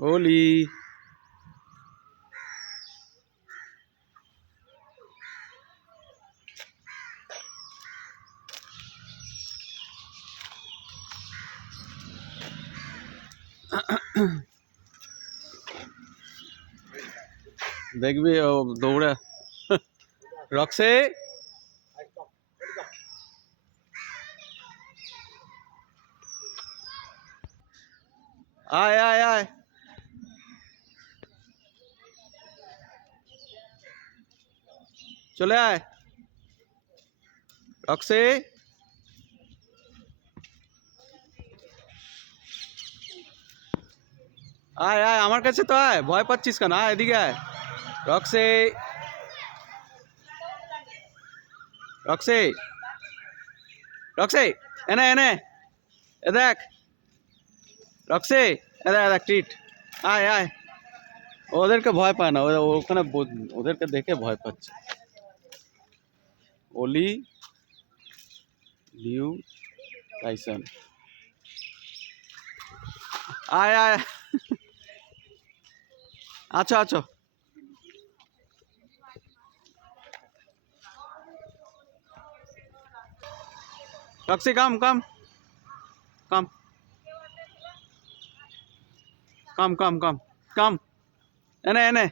ওলি দেখবি ও দৌড়ে রক্সে আয় আয় আয় চলে আয় রক্সে আয় আয় আমার কাছে তো আয়, ভয় পাচ্ছিস কেন? আয় এদিকে আয় রক্সে রক্সে রক্সে এনে এনে এ দেখ রক্সে এ দেখ দেখ ট্রিট আয় আয় ওদেরকে ভয় পায় না, ওখানে ওদেরকে দেখে ভয় পাচ্ছে। ওলি লিউ টাইসন আয় আয় আচ্ছা আচ্ছা রক্সি কাম কাম কাম কাম কাম কাম কাম এনে এনে